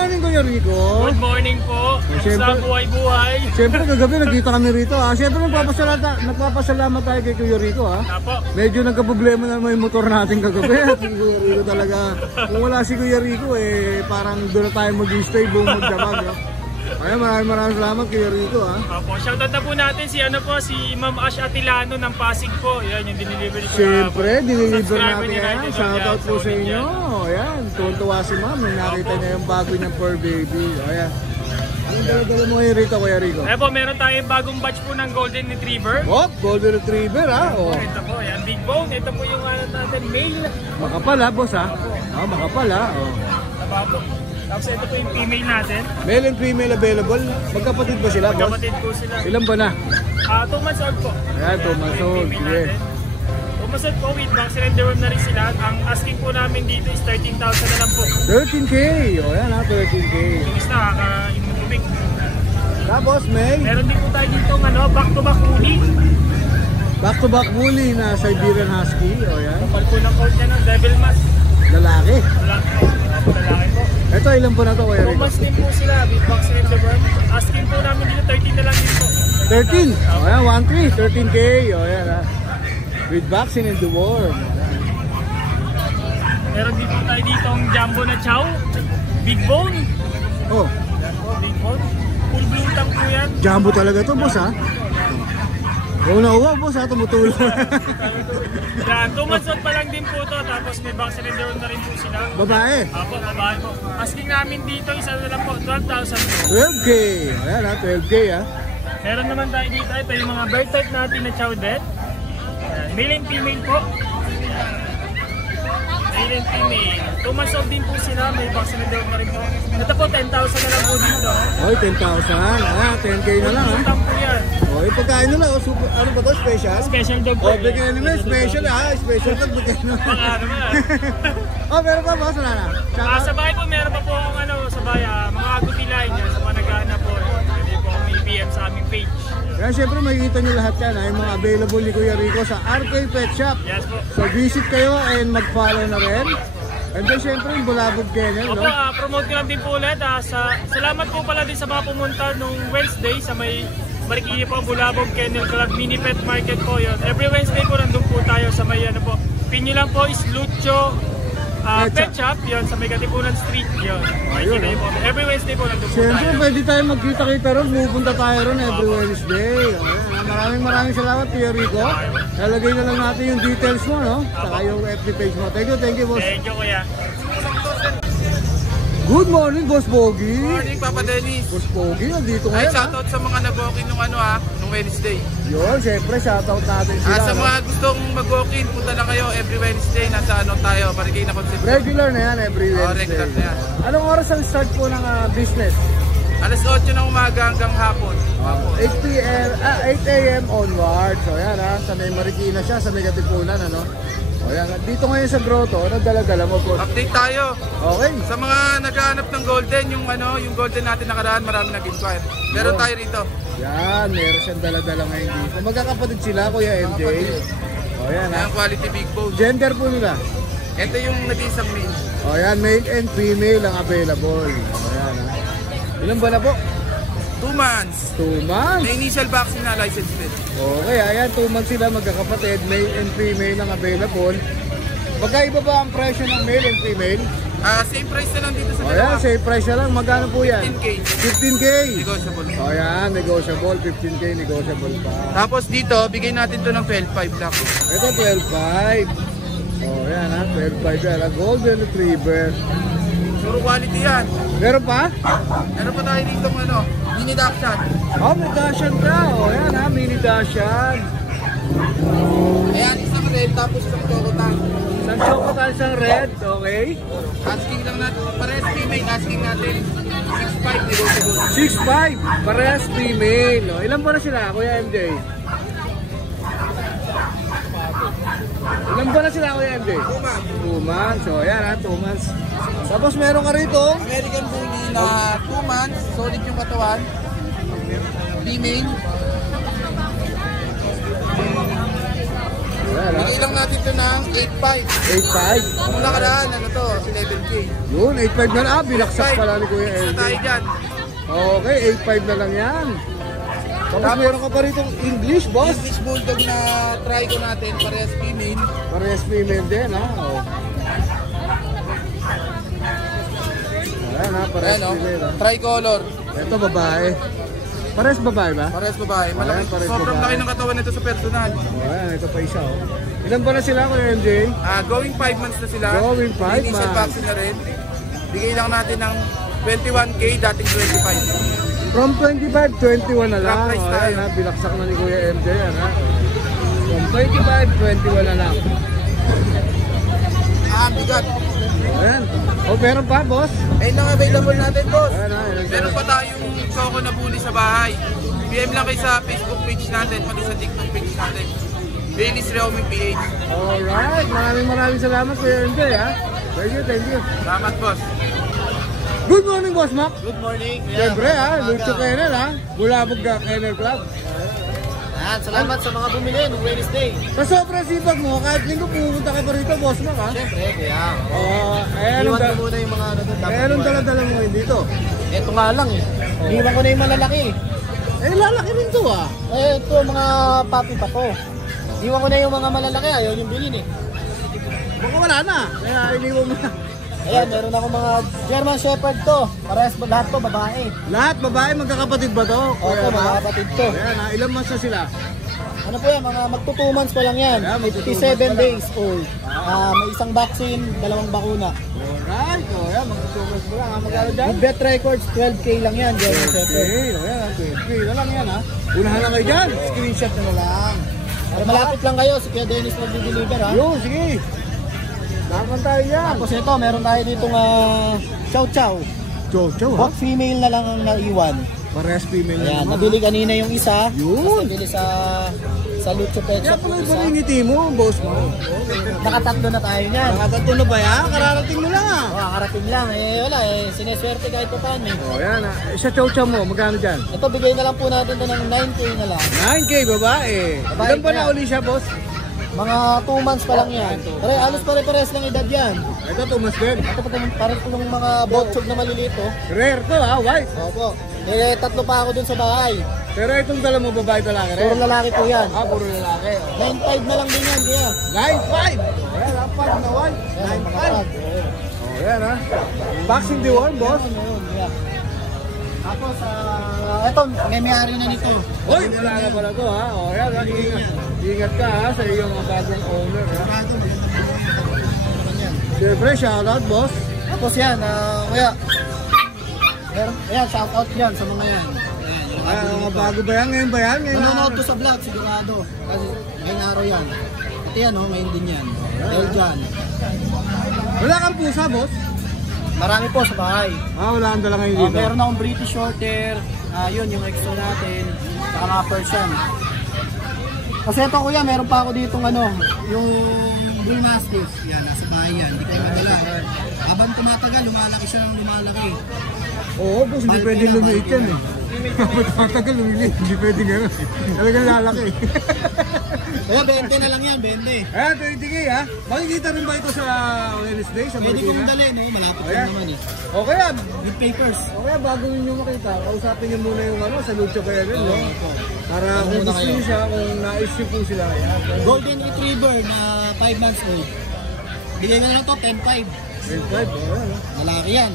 morning, Kuya Rico. Good morning po. Sa buhay-buhay. Siyempre, kagabi nagkita kami rito. Siyempre, nagpapasalamat tayo kay Kuya Rico. Apo. Medyo nagka-problema na may motor natin kagabi. Si Kuya Rico talaga. Kung wala si Kuya Rico, parang doon na tayo mag-stay, buong magdamag. Ay, maraming salamat Kuya Rico. Opo, shoutout na po natin si Ma'am Ash Atilano ng Pasig po. Yan, yung diniliver ko. Siyempre, diniliver natin yan. Shoutout po sa inyo. Ayan, tuwa si Ma'am. Nakita niya yung bago niyang fur baby. Ayan. Ang dala mo ngayon rito, Kuya Rico? Po, meron tayong bagong batch po ng Golden Retriever. Golden Retriever Ito po, yan, big bone. Ito po yung natin, male. Makapal boss makapal Taba po. Tapos ito po yung female natin. Male and female available. Magkapatid ba sila, boss? Magkapatid po sila. Ilan ba na? 2 months old po. Ayan, 2 months old. Sige. 2 months old po with vaccine and deworm na rin sila. Ang asking po namin dito is 13,000 na lang po. 13K. O yan 13K. Yung isa, kaka-imubig. Tapos may? Meron din po tayo dito back-to-back woolly. Back-to-back woolly na Siberian Husky. O yan. Kapal po ng coat niya ng Devil Mask. Lalaki. Lalaki po. Ito, ilan po na to, Kuya Rico? 2 months din po sila with vaccine and deworm. Asking po namin dito 13 na lang din po. 13? O yan, 1-3. 13K. O yan with vaccine and deworm. Meron din po tayo dito ang jumbo na chow. Big bone. Big bone. Full blue tank po yan. Jumbo talaga to, boss Uwa, boss tumutulong. Yan, 2 months old pa lang din po to. Tapos may vaccine and deworm na rin po sila. Babae? Apo, babae po. Asking namin dito, isa na lang po, 12,000. 12K. Ayan 12K Meron naman tayo dito. Ito yung mga bird type natin na chow dead. Male and female po. Male and female. 2 months old din po sila. May vaccine and deworm na rin po. Ito po, 10,000 na lang po dito. Oy, 10,000. 10K na lang Utang po yan. Oy, pagkain nila. Ano ba to? Special? Special dog po. Bigyan nila. Special Special dog. Bigyan nila. Baka naman. Meron pa boss? Wala na? Sa bahay po, meron pa po akong sa bahay. Mga gutilain yan. Sa mga naghahanap po. Pwede po kami PM sa aming page. Kaya syempre makikita nyo lahat yan. Yung mga available ni Kuya Rico sa RK Pet Shop. Yes po. So visit kayo and mag-follow na rin. And then syempre yung Bulabog Kennel, Opo, promote ko lang din po ulit. Salamat po pala din sa mga pumunta nung Wednesday sa may Marikina po, Bulabog Kennel Club Mini Pet Market po yun. Every Wednesday po nandun po tayo sa may po. Pin nyo lang po is Lucho Pet Shop yun sa may Katipunan Street yun. Po. Every Wednesday po nandun po siyempre, tayo. pwede tayo magkita-kita ron. Pupunta tayo ron every Wednesday. Maraming salamat Kuya Rico. Lalagay na lang natin yung details mo, saka yung FB page mo. Thank you boss. Thank you kuya. Good morning, Boss Pogi. Good morning, Papa Dennis. Boss Pogi, nandito ngayon. Shoutout sa mga nag-walk-in nung Wednesday. Yun, syempre, shoutout natin sila. Sa mga gustong mag-walk-in, punta na kayo every Wednesday. Nasa tayo, Marikina Concept. Regular na yan, every Wednesday. Regular na yan. Anong oras ang start po ng business? Alas 8 ng umaga hanggang hapon. 8 a.m. onward. So yan sa may Marikina siya, sa may Katipunan, O yan, dito ngayon sa grotto, dala-dala mo po. Update tayo. Okay. Sa mga naghahanap ng golden, yung golden natin nakaraan, marami nag-inquire. Meron tayo rito. Yan, meron siyang dala-dala ngayon dito. Magkakapatid sila, Kuya MJ. O yan Ang quality big bone. Gender po nila? Ito yung nag-isang male. O yan, male and female ang available. O yan Ilan ba na po? 2 months. 2 months? May initial vaccine na license din. Okay, ayan, 2 months sila magkakapatid, male and female ang available. Magkaiba ba ang presyo ng male and female? Same price na lang dito sa dalawa. Same price na lang. Magkano po yan? 15K. 15K? Negotiable. O yan, negotiable. 15K, negotiable pa. Tapos dito, bigay natin to ng 12.5 lang. Ito, 12.5. O yan 12.5 yan. Golden Retriever. Puro quality yan. Meron pa? Meron pa tayo dito mini Dachshund. May Dachshund ka. O yan mini Dachshund. Ayan, isang red tapos isang chocotan. Isang chocotan, isang red. Okay. Asking lang natin. Parehas female, asking natin 6.5 negotiable. 6.5. Parehas female. Ilan ba na sila, Kuya MJ? Ilan ba na sila, Kuya MJ? 2 months. So ayan 2 months. Tapos meron ka rito American Bully na 2 months, solid yung katawan. Female. Ayan, Bigay lang natin ito ng 8.5. 8.5. Kung nakaraan, ano to, 11K. Yun, 8.5 na lang. Binaksak pala ni Kuya Isa LJ. tayo dyan. Okay, 8.5 na lang yan. Tapos meron ka pa rito English, boss. English Bulldog na try ko natin, parehas female. Parehas female din, ha? Oh. Ayan, ha? Parehas Ayan, female, ha? tricolor. Ito, babae. Parehas babae ba? Parehas babae. Malaki. Ayan, parehas Sobrang babae. laki ng katawan nito sa personal. Ayan, ito pa isa, oh. Ilan ba na sila, Kuya MJ? Going 5 months na sila. Going 5 Initial months. vaccine na rin. Bigay lang natin ng 21K, dating 25. From 25, 21 na lang. Drop price Oh, tayo. ayan, ha? Bilaksak na ni Kuya MJ, yan, ha? From 25, 21 na lang. Bigat. Ayan. Oh, meron pa, boss? Ayun lang available natin, boss. Ayan, ha? Meron pa tayong Choco na bully sa bahay. PM lang kayo sa Facebook page natin, pati sa TikTok page natin. Dennis Reomi PH. Alright, maraming salamat Kuya MJ, ha? Thank you. Salamat, boss. Good morning, Boss Mac. Good morning. Siyempre, ha? Lucho Kennel, ha? Bulabog ka, Kennel Club. Yan, salamat sa mga bumili nung Wednesday. Sa sobrang sipag mo, kahit linggo pumunta ka pa rito, Boss Mac, ha? Siyempre, kuya. Anong Iwan ko muna yung mga ano doon. anong dala-dala mo ngayon dito? Ito nga lang eh. Iwan ko na yung malalaki. Lalaki rin to, ha? Ito, mga papi pa to. Iwan ko na yung mga malalaki. Ayaw yung bilhin eh. Baka wala na, kaya iniwan mo na. Ayan, meron ako mga German Shepherd to. Parehas lahat to, babae. Lahat, babae, magkakapatid ba to? Opo, Kuya mga Mac? kapatid to. Ayan, ha? Ilang months na sila? Ano po yan, mga magto 2 months pa lang yan. Ayan, magto 2 months 57 pa lang. days old. May isang vaccine, 2 bakuna. Alright, o yan, mag-focus mo lang, ha? Magkano dyan? With vet records, 12K lang yan, German Shepherd. Okay, o yan, 20 na lang yan, ha? Unahan lang kayo dyan. Screenshot na lang. Para malapit lang kayo, si Kuya Dennis mag-deliver ha. Yun, sige. Laban tayo yan. Tapos ito, meron tayo ditong chow chow. Chow, ha? Both female na lang ang naiwan. Parehas female Ayan, naman. nabili kanina yung isa. Yun. Tapos nabili sa Lucho Pet Kaya Shop pala yung iba isa. yung ngiti mo, boss mo. Nakatatlo na tayo niyan. Nakatato na ba yan? Kararating mo lang, ha? Kakarating lang. Wala sineswerte kahit pa paano eh. O yan, ha? Sa chow mo, magkano dyan? Ito, bigay na lang po natin ito ng 9K na lang. 9K, babae. Babae Ilan ba pa na yan. uli siya, boss? Mga 2 months pa lang yan. Alos pare-pares lang edad yan. Ito, Tumas din. Ito parang itong mga botchog na maliliit oh. Rare to, ha? White. Opo. Tatlo pa ako dun sa bahay. Pero itong dala mo, babae talaki rin. Puro lalaki po yan. Ah, puro lalaki. 9.5 na lang din yan, kuya. 9.5. Ayan, ha? Pag na white. Yan, mga 9.5. tag. O yan, ha? Vaccine deworm, boss. Ayun, yeah. Tapos, ito, may-ari na nito. Hoy, wala na pala to, ha? O yan, ha? Ingat ka, ha? Sa iyong mga bagong owner, ha? Siyempre, shoutout, boss. Tapos yan, kuya. Ayan, shout out yan sa mga yan. Ay, mga bago ba yan? Ngayon ba yan? Ngayon Nanonood to sa vlog, sigurado. Kasi ngayong araw yan. Ito yan, ngayon din yan. Dahil dyan. Wala kang pusa, boss? Marami po sa bahay. Ah, wala kang dala ngayon dito. Meron akong British Shorthair. Yun, yung extra natin. Saka mga Persian. Kasi ito kuya, meron pa ako ditong yung Blue Mastiff. Yan, nasa bahay yan. Hindi kayo madala. Habang tumatagal, lumalaki siya ng lumalaki. Oo, boss, hindi pwede lumiit yan eh. Habang tumatagal, lumilit. Hindi pwede gano'n. Talagang lalaki. Kaya 20 na lang yan, 20. Ayan, 20K ha. Makikita rin ba ito sa Wednesday? Sa Pwede kong Marikina? dalhin, malapit Ayan. lang naman eh. Okay yan. With papers. Okay, bago ninyo makita, kausapin niyo muna yung sa Lucho Kennel, no? Para kung muna gusto kayo. niyo siya, kung na-issue po sila. Ayan. Golden Retriever na 5 months old. Bigay ko na lang to, 10.5. 10.5, ayan. Malaki yan.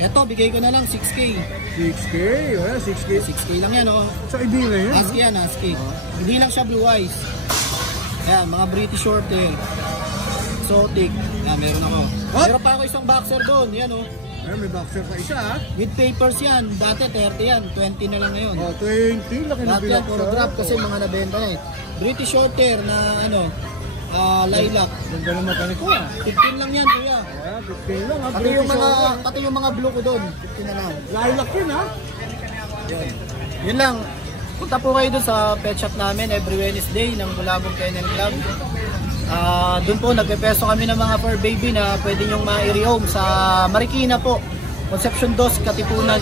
Ito, bigay ko na lang 6K. 6K, ayan, 6K. 6K lang yan, oh. Sa ibigay yan. Husky yan, husky. Hindi lang siya blue eyes. Ayan, mga British Shorthair. Exotic. Ayan, meron ako. What? Meron pa ako isang boxer doon. Yan, oh. Ayan, may boxer pa isa ha. With papers yan. Dati 30 yan. 20 na lang ngayon. Oh, 20, laki na Lahat yan, puro drop kasi mga nabenta na eh. British Shorthair na lilac. Ganda ng mata nito ha. 15 lang yan, kuya. Ayan, 15 lang ha. Pati yung mga blue ko doon. 15 na lang. Lilac yun ha. Yun lang. Punta po kayo doon sa pet shop namin every Wednesday ng Bulabog Kennel Club. Doon po nagpepesto kami ng mga fur baby na pwede nyong ma-rehome sa Marikina po. Concepcion 2, Katipunan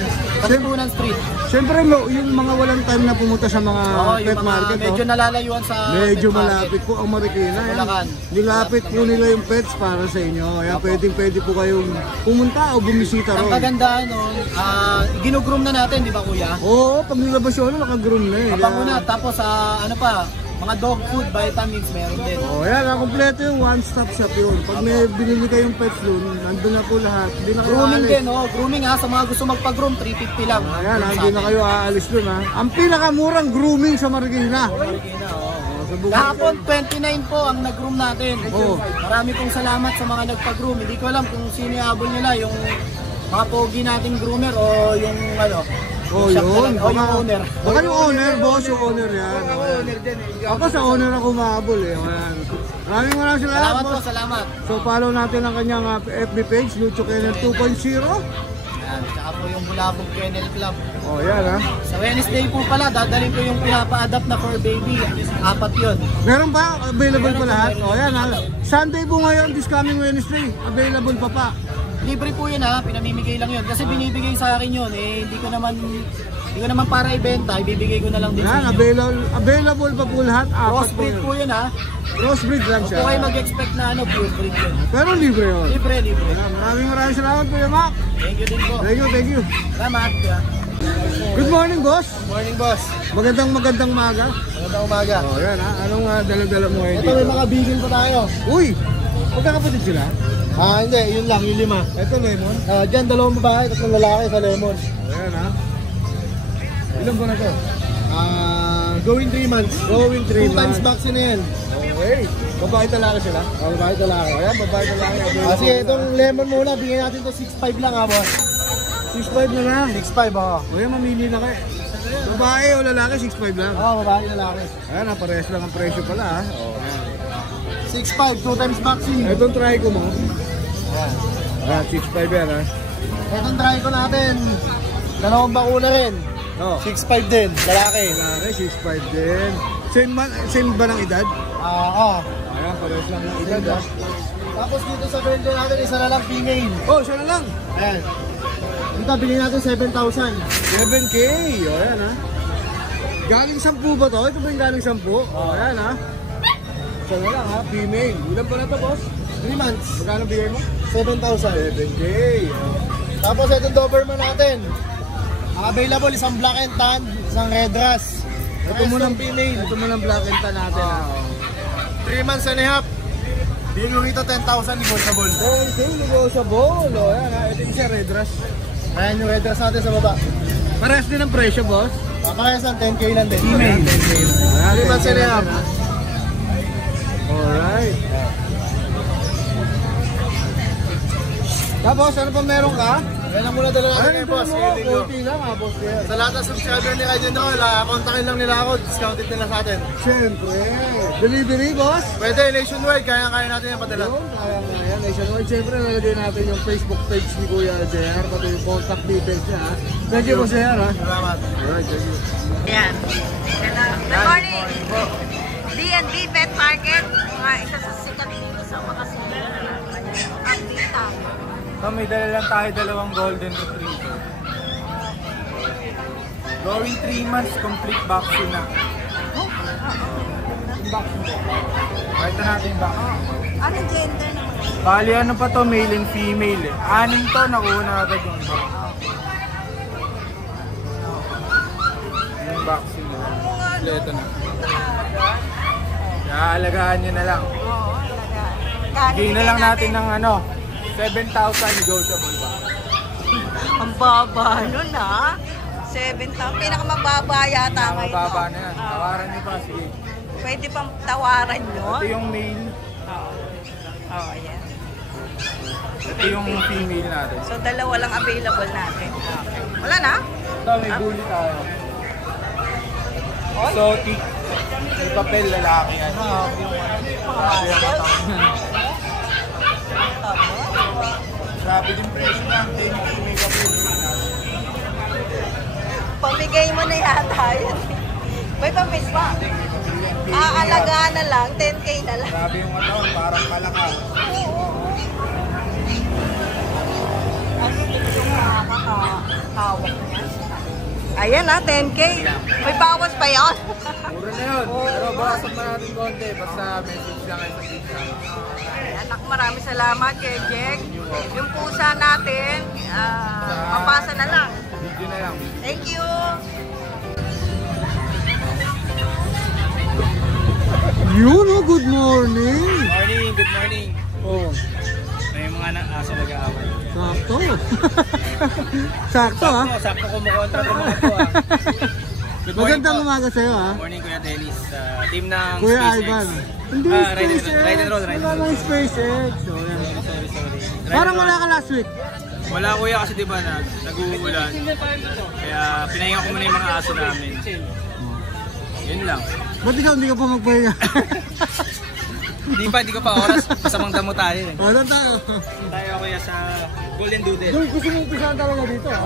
Street. Siyempre, yung mga walang time na pumunta sa mga Yung pet mga market, medyo nalalayuan sa medyo pet market. malapit po ang Marikina. Bulacan. Nilapit po nila yung pets para sa inyo. Kaya pwede po kayong pumunta o bumisita Ang ron. kagandahan nun, ginugroom na natin, di ba kuya? Oo, pag nilabas yun, nakagroom na eh. Kapag una, tapos ano pa, mga dog food, vitamins, meron din. Oh, yan, kompleto yung one-stop shop yun. Pag may binili kayong pets doon, nandun na po lahat. Di na kayo Grooming aalis. din, grooming sa mga gusto magpa-groom, 350 lang. Ayan, hindi na kayo aalis doon ha. Ang pinakamurang grooming sa Marikina. Marikina, Sa Bukid. Kahapon, 29 po ang nag-groom natin. Oo. Marami pong salamat sa mga nagpa-groom. Hindi ko alam kung sino yung habol nila, yung mga pogi nating groomer o yung Oh, yung shop yun. na lang, o yung owner. Baka yung owner, boss, yung owner yan. Ako sa owner ako mahabol eh. Ayan. Maraming salamat, Salamat po, boss. salamat. So follow natin ang kanyang FB page, Lucho Kennel 2.0. Yan, tsaka po yung Bulabog Kennel Club. Oh, yan ha. Sa Wednesday po pala, dadalhin ko yung pinapa-adapt na for baby. 4 yun. Meron pa? Available pa lahat? Oh, yan ha. Sunday po ngayon, this coming Wednesday. Available pa. Libre po yun pinamimigay lang yun. Kasi binibigay sa akin yun, hindi ko naman para ibenta, ibibigay ko na lang din Yan, sa inyo. available pa po lahat. Apat po Crossbreed yun. po yun Crossbreed lang Huwag siya. po kayo mag-expect na pure breed yun. Pero libre yun. Libre. Yan, maraming salamat po yung Mac. Thank you din po. Thank you. Salamat. Good morning, boss. Morning, boss. Magandang maga. Magandang umaga. Oh, yan ha. Anong dala-dala mo ngayon Ito, may mga bigil pa tayo. Uy! Magkakapatid sila? Hindi, yun lang, yung 5. Ito, lemon. Diyan, 2 babae, 3 lalaki sa lemon. Ayan ha. Ilan ba na to? Going 3 months. Going 3 2 times months. vaccine na yan. Okay. Babae talaka sila? Babae lalaki. Ayan, babae talaka. Kasi itong lemon muna, bigyan natin to 6.5 lang boss. 6.5 na lang. 6.5 Ayan, mamili na kayo. Babae o lalaki, 6.5 lang. Babae lalaki. Ayan, parehas lang ang presyo pala ha. 6.5, 2 times vaccine. Itong try ko mo. Ayan, 6.5 yan ha. Itong try ko natin, 2 bakuna rin. Oh. 6.5 din, lalaki. Lalaki, 6.5 din. Same ba ng edad? Ayan, parehas lang ng edad ha. Tapos dito sa vendor natin, isa na lang female. Oh, siya na lang. Ayan. Dito bilhin natin 7,000. 7K. O, ayan ha. Galing 10 ba to? Ito ba yung galing 10? O, ayan ha. Siya na lang ha, female. Ilan pa na to, boss? 3 months. Magkano bigay mo? 7,000. 7K. Tapos itong Doberman natin. Available, isang black and tan, isang red ras. Ito mo ng female. Ito mo ng black and tan natin ha. 3 months and a half. Bigyan ko rito 10,000 negotiable. 7K, negotiable. O, ayan ha. Ito yung siya, red rush. Ayan yung red ras natin sa baba. Parehas din ang presyo, boss. Paparesan 10K lang din. Female. 3 months and a half. Alright. Tapos, ano pa meron ka? Yan ang muna dala natin Ano ngayon, boss. mo? Kunti lang ha, boss. Sa lahat ng subscriber ni Kajin Doll, kontakin lang nila ako, discounted nila sa atin. Siyempre. Delivery, boss. Pwede, nationwide, kaya natin yung padala. Yun, kaya nga yan. Nationwide, siyempre, nalagay natin yung Facebook page ni Kuya JR, pati yung contact details niya. Ha? Thank you, Boss JR. Ha? Salamat. Alright, thank you. Yan. Good morning. D&B Pet Market. Mga isa sa sikat dito sa mga sila. Ang pita. So, may dala lang tayo 2 golden retriever. Going 3 months, complete vaccine na. Yung vaccine ko. Ito natin yung vaccine. Anong gender naman? Bali, ano pa to, male and female eh. 6 to, nakuha na agad yung vaccine. Yung vaccine mo. Kompleto na. Kaya alagaan nyo na lang. Oo, talaga. Bigyan na lang natin ng 7,000 negotiable ba? Ang baba nun ha. 7,000. Pinakamababa yata ngayon. Mababa na yan. Tawaran nyo pa, sige. Pwede pang tawaran yun. Ito yung male, Oo, yan. ito yung female natin. So, 2 lang available natin. Okay. Wala na? Ito, may bully tayo. Exotic. May papel, lalaki yan. Grabe din presyo na. 10K may papel. Pamigay mo na yata yun. May pamig pa. Aalagaan na lang, 10K na lang. Grabe yung parang palaka. Ang yung hawak niya. Ayan na, 10K. May bawas pa yun. Mura na yun. Pero bawasan pa natin konti. Basta message lang kayo sa pizza. Anak, maraming salamat kay Jek. Yung pusa natin, mapasa na lang. Video na lang. Thank you. Yun, oh, good morning. Morning, good morning. Oh, May mga aso nag-aaway. sakto. Sakto, ha? Sakto kumukontra ko mga po ah. Good morning Magandang po. umaga sa'yo, ha? Morning Kuya Dennis. Team ng Kuya SpaceX. Ivan. Hindi, Ride SpaceX. and roll. Wala nang SpaceX. So, yan. Sorry. Parang wala ka last week. Wala kuya kasi diba nag-uulan. Kaya pinahinga ko muna yung mga aso namin. Yun lang. Ba't ikaw hindi ka pa magpahinga? Hindi ko pa oras. Masamang damo tayo eh. Ano tayo? Tayo kuya sa Golden Doodle. Doon, gusto mo umpisahan talaga dito, ha?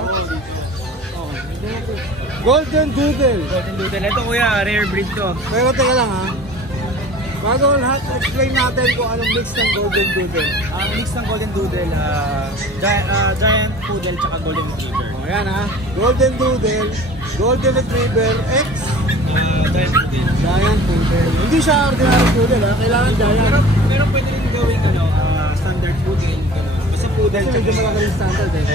Golden Doodle. Golden Doodle. Ito kuya, rare breed to. Pero teka lang, ha? Bago lahat, explain natin kung anong mix ng Golden Doodle. Ang mix ng Golden Doodle, Giant Poodle tsaka Golden Retriever. O, yan, ha? Golden Doodle, Golden Retriever X, Giant Poodle. Giant Poodle. Hindi siya ordinary Poodle, ha? Kailangan Giant. Pero pwede rin gawin standard Poodle. Basta Poodle Kasi medyo malaki yung standard, eh.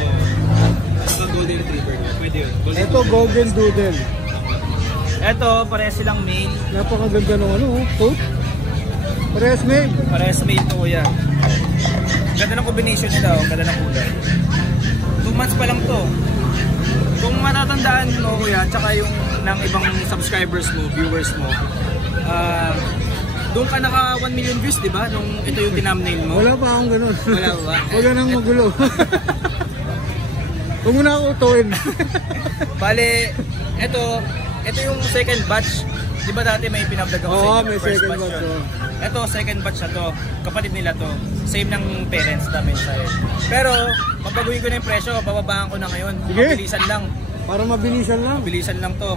tsaka Golden Retriever. Pwede yun. Ito, Golden Doodle. Ito, parehas silang male. Napakaganda ng ano, coat. Parehas male. Parehas male to kuya. Ganda ng combination nila, ganda ng kulay. 2 months pa lang to. Kung matatandaan mo kuya, tsaka yung ng ibang subscribers mo, viewers mo, doon ka naka 1 million views, di ba? Nung ito yung tinamnail mo. Wala pa akong ganun. Wala ba? Wala nang magulo. Huwag mo na ako utuin. Bale, ito yung second batch. Di ba dati may pinablog ako Oo, sa inyo? may First second batch, yun. oo. Ito, second batch na to. Kapatid nila to. Same ng parents namin sa'yo. Pero, mabaguhin ko na yung presyo. Bababaan ko na ngayon. Sige. Mabilisan lang. Para mabilisan lang. Mabilisan lang to.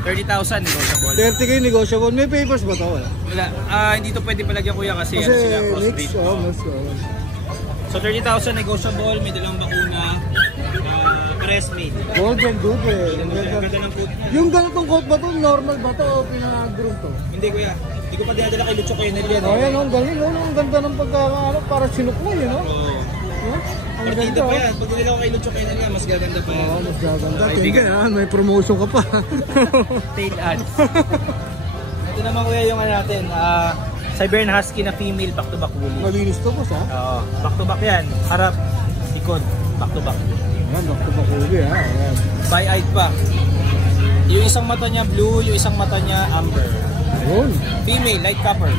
30,000 negotiable. 30k negotiable. May papers ba ito? Wala. Hindi to pwede palagyan kuya kasi, Kasi ano sila, mix, crossbreed. mas So 30,000 negotiable. May dalang bakuna. Press made. Golden Doodle. Ganda ng food. Yung ganitong coat ba to? Normal ba to o pinag-groom to? Hindi kuya. Hindi ko pa dinadala kay Lucho Kennel yan. Oh, yan, ang galing. Ang ganda ng pagkakaano. Para sinukmay, no? Oo. Huh? Ang Partida ganda. pa yan. Pag dinala ko kay Lucho Kennel nga, mas gaganda pa yan. Oo, mas gaganda. Ay, Hindi, bigat. may promotion ka pa. Tail ads. Ito naman kuya yung ano natin, Siberian Husky na female back-to-back woolly. Malinis to, boss, ha? Oo, back-to-back yan. Harap, likod, back-to-back. Yan, back-to-back ulit, ha? Ayan. Bi-eyed pa. Yung isang mata niya blue, yung isang mata niya amber. Yun. Female, light copper.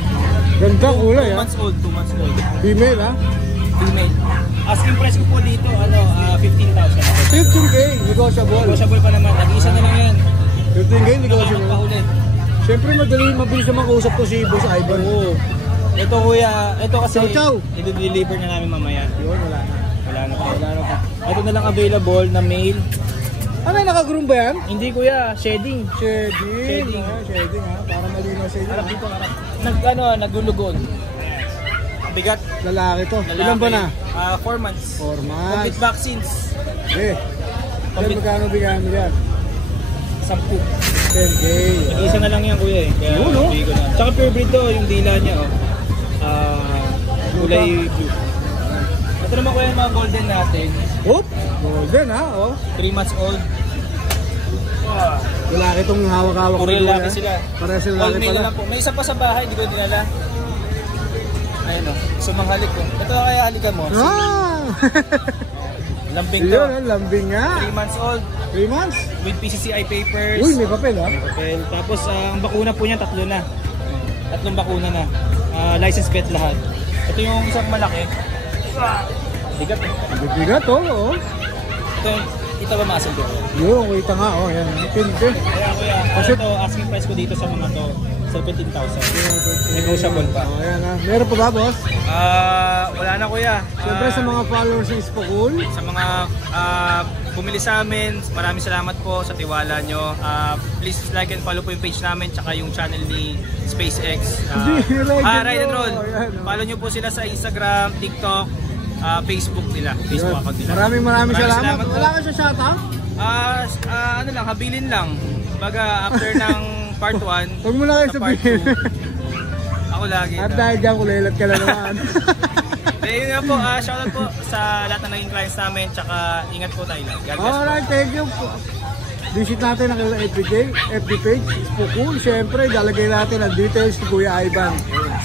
Ganda kulay, 2 ha? months old, 2 months old. Female, ha? Female. Asking price ko po dito, 15,000. 15k, negotiable. Negotiable pa naman, nag-iisa na lang yan. 15k, Nakakamot pa negotiable. ulit. Siyempre, mabilis na makausap ko si Boss Ivan. Oo. Ito kuya, ito kasi Chow, chow. i-deliver na namin mamaya. Yun, wala na. Wala na pa. Ito na lang available na male. Ano, naka-groom ba yan? Hindi kuya, shedding. Shedding. Shedding. Shading, ha? Para malinaw sa inyo. Harap dito, harap. Naglulugon. Bigat. Lalaki to. Lalaki. Ilan ba na? 4 months. 4 months. Complete vaccines. Eh. Complete. Magkano bigyan mo yan? 10. 10k. Isa na lang yan kuya eh. Kaya Yun, no? hindi ko na. Tsaka pure breed to, yung dila niya oh. Kulay blue. Ito naman kuya yung mga golden natin. Oop! Golden, ha? Oh. 3 months old. Lalaki itong hawak-hawak. Puro dito, lalaki ha? sila. Parehas sila All lalaki male pala. na lang po. May isa pa sa bahay, hindi ko dinala. Ayun o, sumanghalik ko. Ito kaya halikan mo. Ah! Lambing to. Yun, lambing nga. 3 months old 3 months? with PCCI papers. Uy, may papel, ha? Papel. Tapos ang bakuna po niya 3 na. 3 bakuna na. License vet lahat. Ito yung isang malaki. Bigat eh. Bigat, oh. Ito ba muscle dito? Yun, kita nga, oh. Yan. Pinte. Kaya kuya, ito asking price ko dito sa mga to 17,000. Negotiable pa. Oh, yan, ha? Meron pa ba, boss? Wala na kuya. Siyempre, sa mga followers ng Spokul. Sa mga bumili sa amin, maraming salamat po sa tiwala nyo. Please like and follow po yung page namin tsaka yung channel ni SpaceX. Ride and Ride and Roll. Roll. Ayan, oh. Follow nyo po sila sa Instagram, TikTok, Facebook nila, Facebook Yun. account nila. Maraming salamat. po. Wala ka sa shoutout? Ano lang, habilin lang. Baga after ng part 1, Huwag mo na kayo sa part sabihin. 2, ako lagi. At dahil dyan, kulelat ka lang naman. Yun nga po, shoutout po sa lahat ng naging clients namin, tsaka ingat po tayo lang. God bless po. Alright, thank you. Visit natin ang FB page, Spokul. Siyempre, lalagay natin ang details ni Kuya Ivan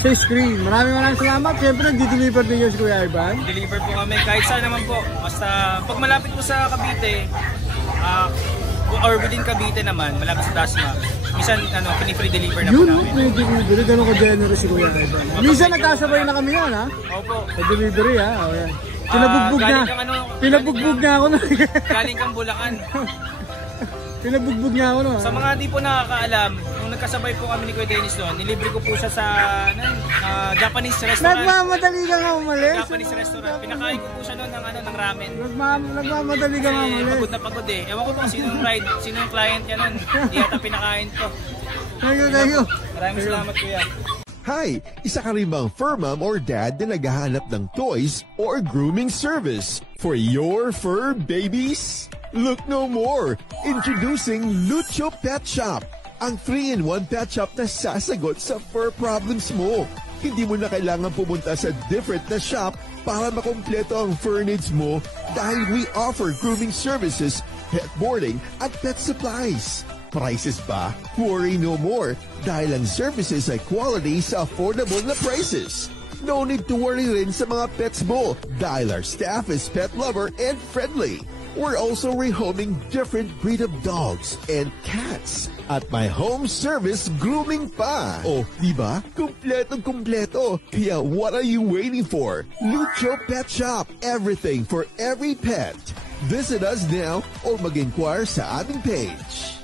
sa screen. Maraming salamat. Siyempre, nag-deliver din yun si Kuya Ivan. Deliver po kami kahit saan naman po. Basta pag malapit po sa Cavite, or within Cavite naman, malapit sa Dasma, minsan free deliver na po Yun, namin. may delivery. Ganun ka generous si Kuya Ivan. Minsan nagkasabay na kami yan, ha? Opo. Sa delivery, ha? O, yan. Pinabugbog na. galing kang Pinabugbog na ako. Galing kang Bulacan. Pinabugbog na ako. No? Sa mga di po nakakaalam, nung nagkasabay po kami ni Kuya Dennis doon, nilibre ko po siya sa Japanese restaurant. Nagmamadali ka nga umalis. Japanese restaurant. Pinakain ko po siya noon ng ramen. Nagmamadali ka nga umalis. Pagod na pagod eh. Ewan ko po sinong client niya noon. Hindi yata pinakain ko. Thank you. Maraming salamat Kuya. Hi! Isa ka rin bang fur mom or dad na naghahanap ng toys or grooming service for your fur babies? Look no more! Introducing Lucho Pet Shop, ang 3-in-1 pet shop na sasagot sa fur problems mo. Hindi mo na kailangan pumunta sa different na shop para makompleto ang fur needs mo dahil we offer grooming services, pet boarding, at pet supplies. Prices ba? Worry no more dahil ang services ay quality sa affordable na prices. No need to worry rin sa mga pets mo dahil our staff is pet lover and friendly. We're also rehoming different breed of dogs and cats at my home service grooming pa. Oh, diba? Kumpletong-kumpleto. Kaya what are you waiting for? Lucho Pet Shop. Everything for every pet. Visit us now or mag-inquire sa aming page.